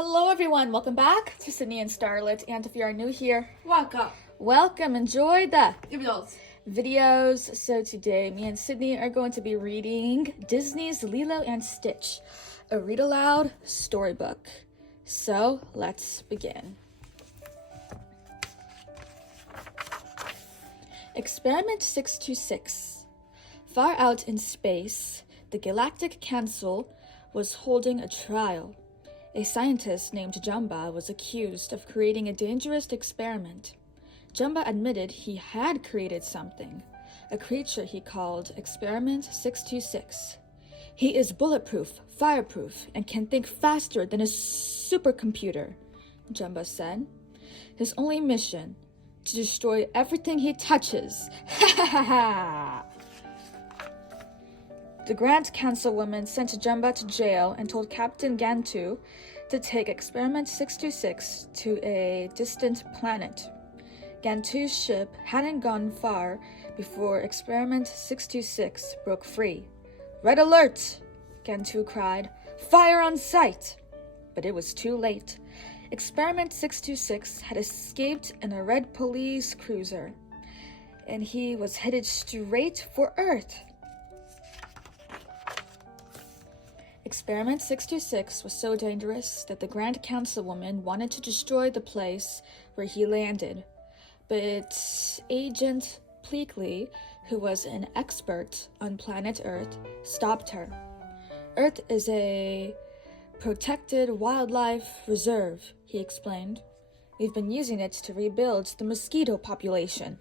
Hello everyone, welcome back to Sydney and Starlet, and if you are new here, welcome. Enjoy the videos. So today, me and Sydney are going to be reading Disney's Lilo and Stitch, a read-aloud storybook. So, let's begin. Experiment 626. Far out in space, the Galactic Council was holding a trial. A scientist named Jumba was accused of creating a dangerous experiment. Jumba admitted he had created something, a creature he called Experiment 626. He is bulletproof, fireproof, and can think faster than a supercomputer, Jumba said. His only mission, to destroy everything he touches. Ha ha ha ha! The Grand Councilwoman sent Jumba to jail and told Captain Gantu to take Experiment 626 to a distant planet. Gantu's ship hadn't gone far before Experiment 626 broke free. "Red alert!" Gantu cried. "Fire on sight!" But it was too late. Experiment 626 had escaped in a red police cruiser, and he was headed straight for Earth. Experiment 626 was so dangerous that the Grand Councilwoman wanted to destroy the place where he landed. But Agent Pleakley, who was an expert on planet Earth, stopped her. Earth is a protected wildlife reserve, he explained. We've been using it to rebuild the mosquito population.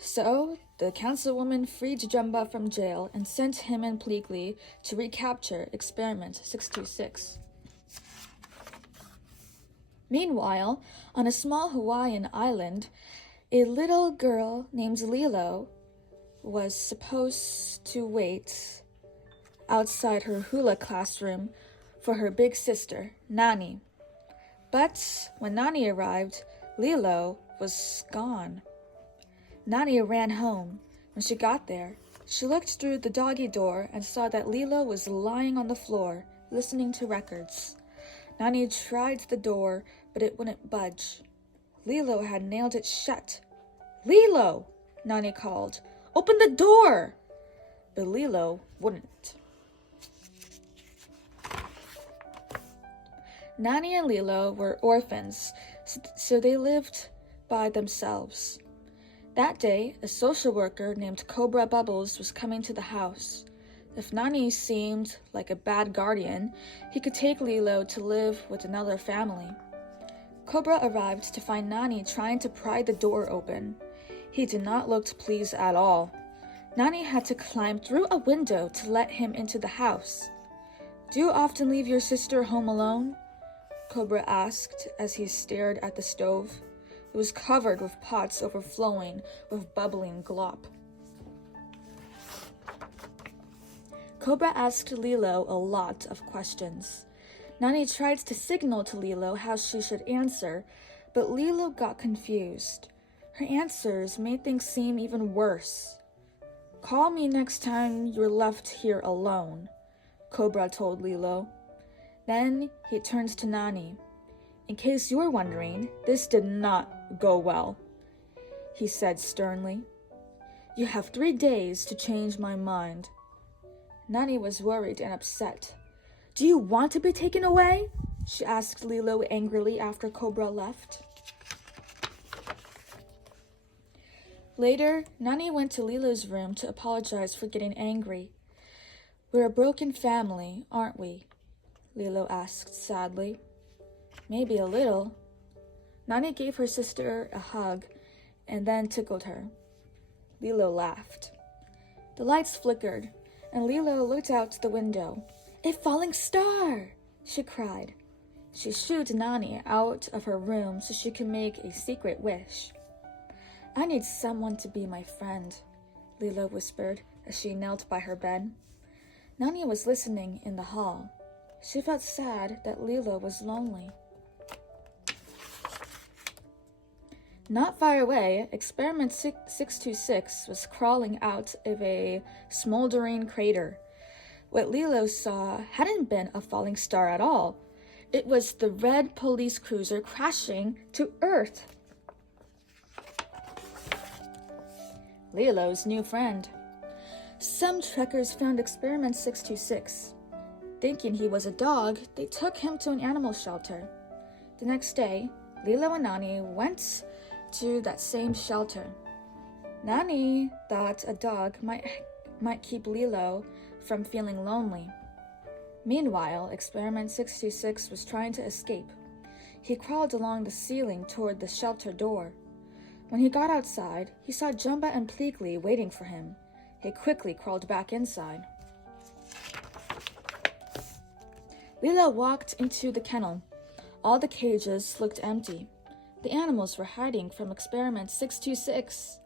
So, the councilwoman freed Jumba from jail and sent him and Pleakley to recapture Experiment 626. Meanwhile, on a small Hawaiian island, a little girl named Lilo was supposed to wait outside her hula classroom for her big sister, Nani. But when Nani arrived, Lilo was gone. Nani ran home. When she got there, she looked through the doggy door and saw that Lilo was lying on the floor, listening to records. Nani tried the door, but it wouldn't budge. Lilo had nailed it shut. "Lilo!" Nani called. "Open the door!" But Lilo wouldn't. Nani and Lilo were orphans, so they lived by themselves. That day, a social worker named Cobra Bubbles was coming to the house. If Nani seemed like a bad guardian, he could take Lilo to live with another family. Cobra arrived to find Nani trying to pry the door open. He did not look pleased at all. Nani had to climb through a window to let him into the house. "Do you often leave your sister home alone?" Cobra asked as he stared at the stove. It was covered with pots overflowing with bubbling glop. Cobra asked Lilo a lot of questions. Nani tried to signal to Lilo how she should answer, but Lilo got confused. Her answers made things seem even worse. "Call me next time you're left here alone," Cobra told Lilo. Then he turned to Nani. "In case you're wondering, this did not go well," he said sternly. "You have 3 days to change my mind." Nani was worried and upset. "Do you want to be taken away?" she asked Lilo angrily after Cobra left. Later, Nani went to Lilo's room to apologize for getting angry. "We're a broken family, aren't we?" Lilo asked sadly. "Maybe a little." Nani gave her sister a hug and then tickled her. Lilo laughed. The lights flickered, and Lilo looked out the window. "A falling star!" she cried. She shooed Nani out of her room so she could make a secret wish. "I need someone to be my friend," Lilo whispered as she knelt by her bed. Nani was listening in the hall. She felt sad that Lilo was lonely. Not far away, Experiment 626 was crawling out of a smoldering crater. What Lilo saw hadn't been a falling star at all. It was the red police cruiser crashing to Earth. Lilo's new friend. Some trekkers found Experiment 626. Thinking he was a dog, they took him to an animal shelter. The next day, Lilo and Nani went to that same shelter. Nani thought a dog might keep Lilo from feeling lonely. Meanwhile, Experiment 626 was trying to escape. He crawled along the ceiling toward the shelter door. When he got outside, he saw Jumba and Pleakley waiting for him. He quickly crawled back inside. Lilo walked into the kennel. All the cages looked empty. The animals were hiding from Experiment 626.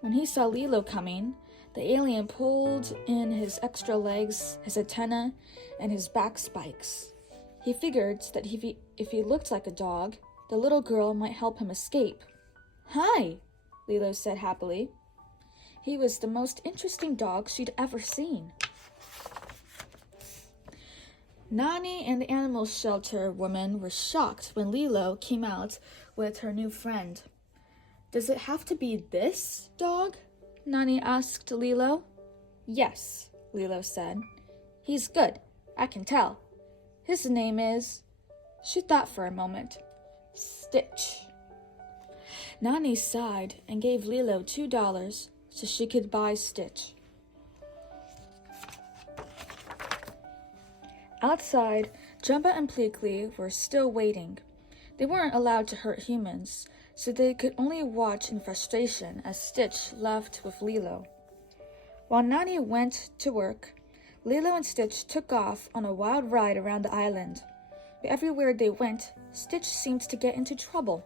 When he saw Lilo coming, the alien pulled in his extra legs, his antennae, and his back spikes. He figured that if he looked like a dog, the little girl might help him escape. "Hi," Lilo said happily. He was the most interesting dog she'd ever seen. Nani and the animal shelter woman were shocked when Lilo came out with her new friend. "Does it have to be this dog?" Nani asked Lilo. "Yes," Lilo said. "He's good, I can tell. His name is..." She thought for a moment. "Stitch." Nani sighed and gave Lilo $2 so she could buy Stitch. Outside, Jumba and Pleakley were still waiting. They weren't allowed to hurt humans, so they could only watch in frustration as Stitch left with Lilo. While Nani went to work, Lilo and Stitch took off on a wild ride around the island. But everywhere they went, Stitch seemed to get into trouble.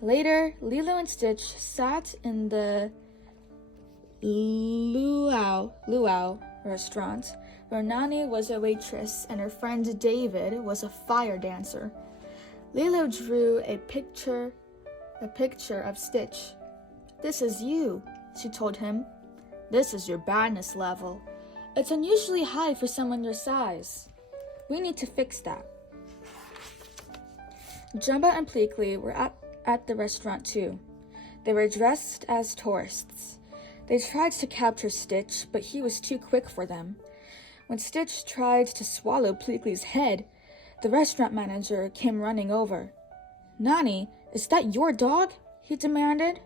Later, Lilo and Stitch sat in the Luau restaurant, where Nani was a waitress and her friend David was a fire dancer. Lilo drew a picture of Stitch. "This is you," she told him. "This is your badness level. It's unusually high for someone your size. We need to fix that." Jumba and Pleakley were at the restaurant too. They were dressed as tourists. They tried to capture Stitch, but he was too quick for them. When Stitch tried to swallow Pleakley's head, the restaurant manager came running over. "Nani, is that your dog?" he demanded.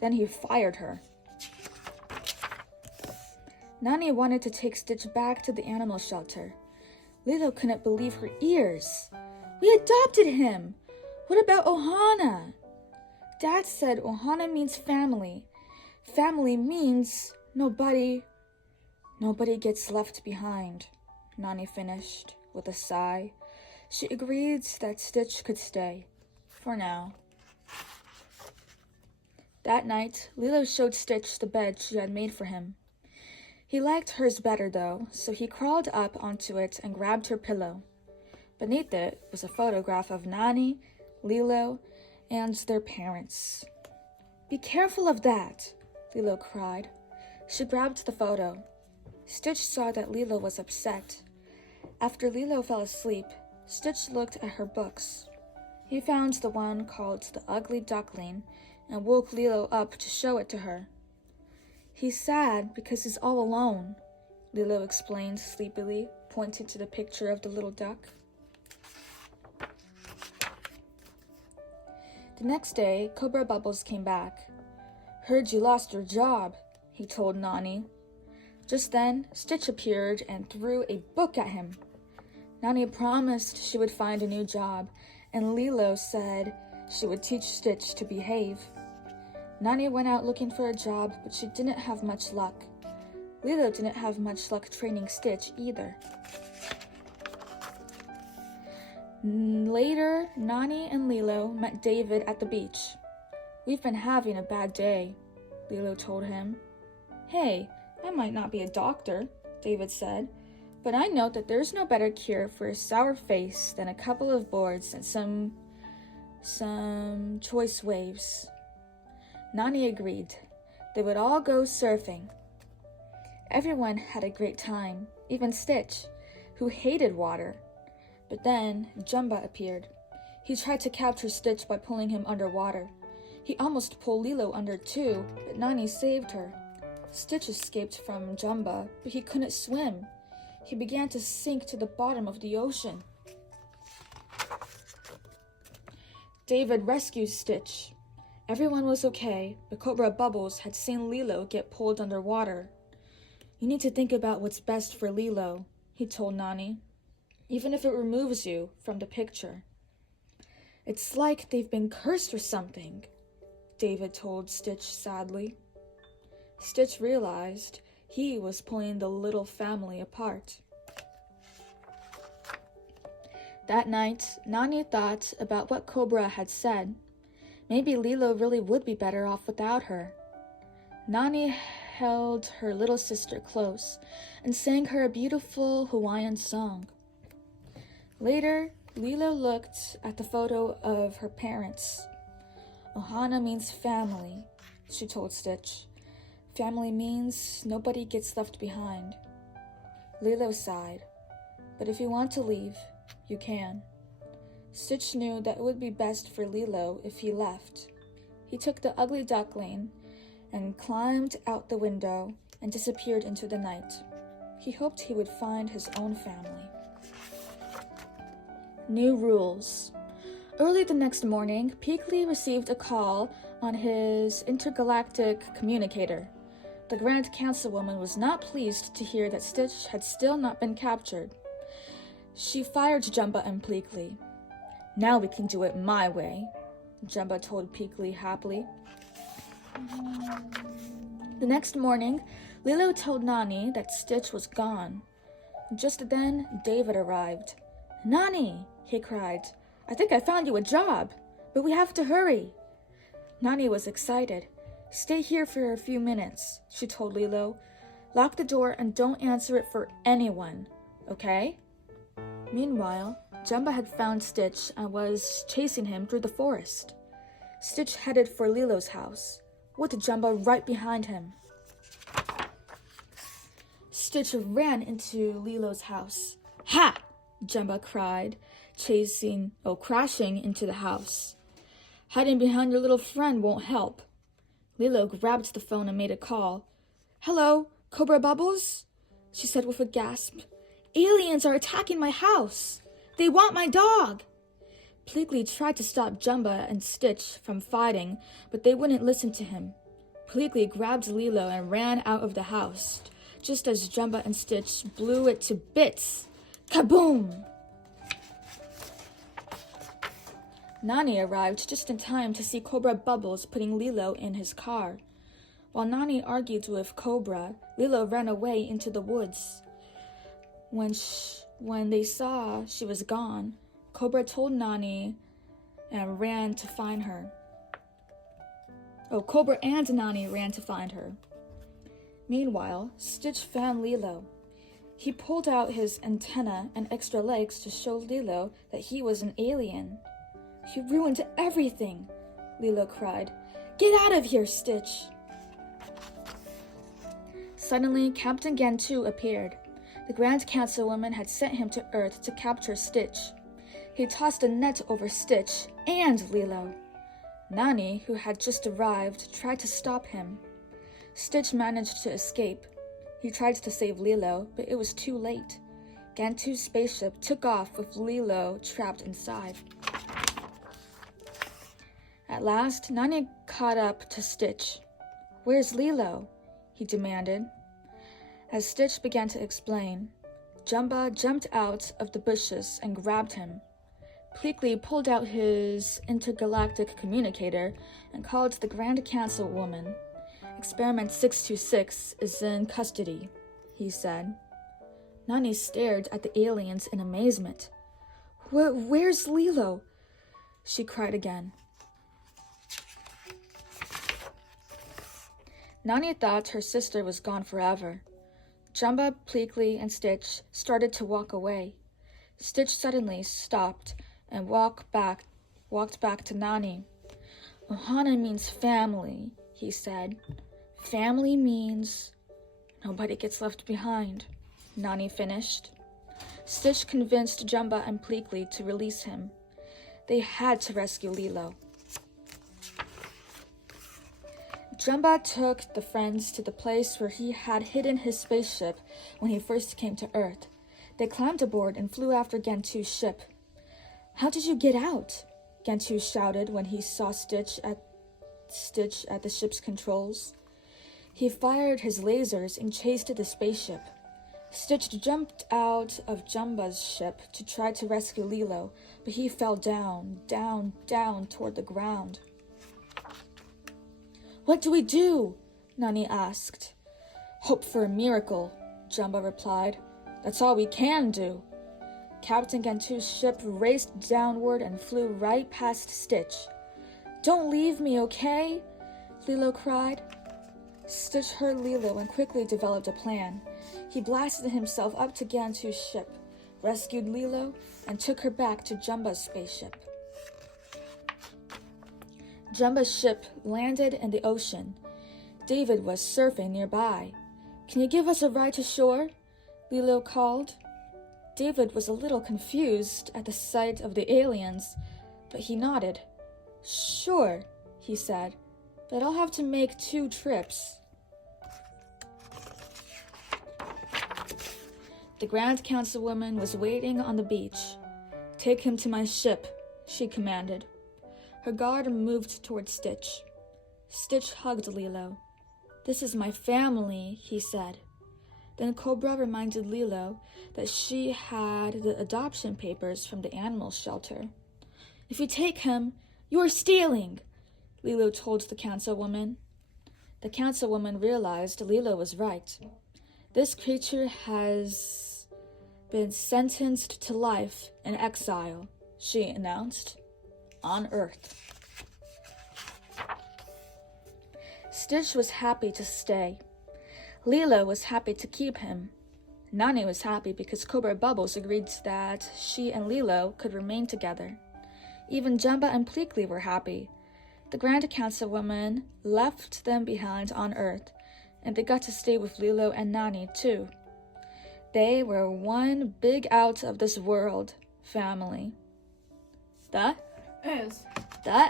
Then he fired her. Nani wanted to take Stitch back to the animal shelter. Lilo couldn't believe her ears. "We adopted him! What about Ohana?" "Dad said Ohana means family. Family means nobody gets left behind," Nani finished with a sigh. She agreed that Stitch could stay, for now. That night, Lilo showed Stitch the bed she had made for him. He liked hers better, though, so he crawled up onto it and grabbed her pillow. Beneath it was a photograph of Nani, Lilo, and their parents. "Be careful of that," Lilo cried. She grabbed the photo. Stitch saw that Lilo was upset. After Lilo fell asleep, Stitch looked at her books. He found the one called The Ugly Duckling and woke Lilo up to show it to her. "He's sad because he's all alone," Lilo explained sleepily, pointing to the picture of the little duck. The next day, Cobra Bubbles came back. "Heard you lost your job," he told Nani. Just then, Stitch appeared and threw a book at him. Nani promised she would find a new job, and Lilo said she would teach Stitch to behave. Nani went out looking for a job, but she didn't have much luck. Lilo didn't have much luck training Stitch either. Later, Nani and Lilo met David at the beach. "We've been having a bad day," Lilo told him. "Hey, I might not be a doctor," David said, "but I know that there's no better cure for a sour face than a couple of boards and some choice waves." Nani agreed. They would all go surfing. Everyone had a great time, even Stitch. who hated water. But then Jumba appeared. He tried to capture Stitch by pulling him underwater. He almost pulled Lilo under too, but Nani saved her. Stitch escaped from Jumba, but he couldn't swim. He began to sink to the bottom of the ocean. David rescued Stitch. Everyone was okay, but Cobra Bubbles had seen Lilo get pulled underwater. "You need to think about what's best for Lilo," he told Nani, "even if it removes you from the picture." "It's like they've been cursed or something," David told Stitch sadly. Stitch realized he was pulling the little family apart. That night, Nani thought about what Cobra had said. Maybe Lilo really would be better off without her. Nani held her little sister close and sang her a beautiful Hawaiian song. Later, Lilo looked at the photo of her parents. "Ohana means family," she told Stitch. "Family means nobody gets left behind." Lilo sighed. "But if you want to leave, you can." Stitch knew that it would be best for Lilo if he left. He took the ugly duckling and climbed out the window and disappeared into the night. He hoped he would find his own family. New rules. Early the next morning, Peakley received a call on his intergalactic communicator. The Grand Councilwoman was not pleased to hear that Stitch had still not been captured. She fired Jumba and Peakley. "Now we can do it my way," Jumba told Peakley happily. The next morning, Lilo told Nani that Stitch was gone. Just then, David arrived. "Nani," he cried, "I think I found you a job, but we have to hurry." Nani was excited. "Stay here for a few minutes," she told Lilo. "Lock the door and don't answer it for anyone, okay?" Meanwhile, Jumba had found Stitch and was chasing him through the forest. Stitch headed for Lilo's house, with Jumba right behind him. Stitch ran into Lilo's house. "Ha!" Jumba cried, crashing into the house. "Hiding behind your little friend won't help." Lilo grabbed the phone and made a call. "Hello, Cobra Bubbles?" she said with a gasp. "Aliens are attacking my house. They want my dog." Pleakley tried to stop Jumba and Stitch from fighting, but they wouldn't listen to him. Pleakley grabbed Lilo and ran out of the house, just as Jumba and Stitch blew it to bits. Kaboom! Nani arrived just in time to see Cobra Bubbles putting Lilo in his car. While Nani argued with Cobra, Lilo ran away into the woods. When they saw she was gone, Cobra told Nani and ran to find her. Cobra and Nani ran to find her. Meanwhile, Stitch found Lilo. He pulled out his antenna and extra legs to show Lilo that he was an alien. "You ruined everything," Lilo cried. "Get out of here, Stitch." Suddenly, Captain Gantu appeared. The Grand Councilwoman had sent him to Earth to capture Stitch. He tossed a net over Stitch and Lilo. Nani, who had just arrived, tried to stop him. Stitch managed to escape. He tried to save Lilo, but it was too late. Gantu's spaceship took off with Lilo trapped inside. At last, Nani caught up to Stitch. "Where's Lilo?" he demanded. As Stitch began to explain, Jumba jumped out of the bushes and grabbed him. Pleakley pulled out his intergalactic communicator and called the Grand Councilwoman. "Experiment 626 is in custody," he said. Nani stared at the aliens in amazement. Where's Lilo?" she cried again. Nani thought her sister was gone forever. Jumba, Pleakley, and Stitch started to walk away. Stitch suddenly stopped and walked back to Nani. "Ohana means family," he said. "Family means nobody gets left behind," Nani finished. Stitch convinced Jumba and Pleakley to release him. They had to rescue Lilo. Jumba took the friends to the place where he had hidden his spaceship when he first came to Earth. They climbed aboard and flew after Gantu's ship. "How did you get out?" Gantu shouted when he saw Stitch at the ship's controls. He fired his lasers and chased the spaceship. Stitch jumped out of Jumba's ship to try to rescue Lilo, but he fell down toward the ground. "What do we do?" Nani asked. "Hope for a miracle," Jumba replied. "That's all we can do." Captain Gantu's ship raced downward and flew right past Stitch. "Don't leave me, okay?" Lilo cried. Stitch heard Lilo and quickly developed a plan. He blasted himself up to Gantu's ship, rescued Lilo, and took her back to Jumba's spaceship. Jumba's ship landed in the ocean. David was surfing nearby. "Can you give us a ride to shore?" Lilo called. David was a little confused at the sight of the aliens, but he nodded. "Sure," he said, "but I'll have to make 2 trips." The Grand Councilwoman was waiting on the beach. "Take him to my ship," she commanded. Her guard moved toward Stitch. Stitch hugged Lilo. "This is my family," he said. Then Cobra reminded Lilo that she had the adoption papers from the animal shelter. "If you take him, you're stealing," Lilo told the councilwoman. The councilwoman realized Lilo was right. "This creature has been sentenced to life in exile," she announced, "on Earth." Stitch was happy to stay. Lilo was happy to keep him. Nani was happy because Cobra Bubbles agreed that she and Lilo could remain together. Even Jumba and Pleakley were happy. The Grand Councilwoman left them behind on Earth, and they got to stay with Lilo and Nani too. They were one big out-of-this-world family. The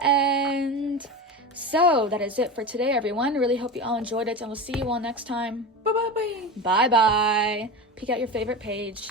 end. So, that is it for today, everyone. Really hope you all enjoyed it, and we'll see you all next time. Bye-bye. Bye-bye. Pick out your favorite page.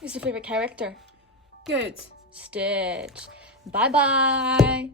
Who's your favorite character? Good. Stitch. Bye-bye.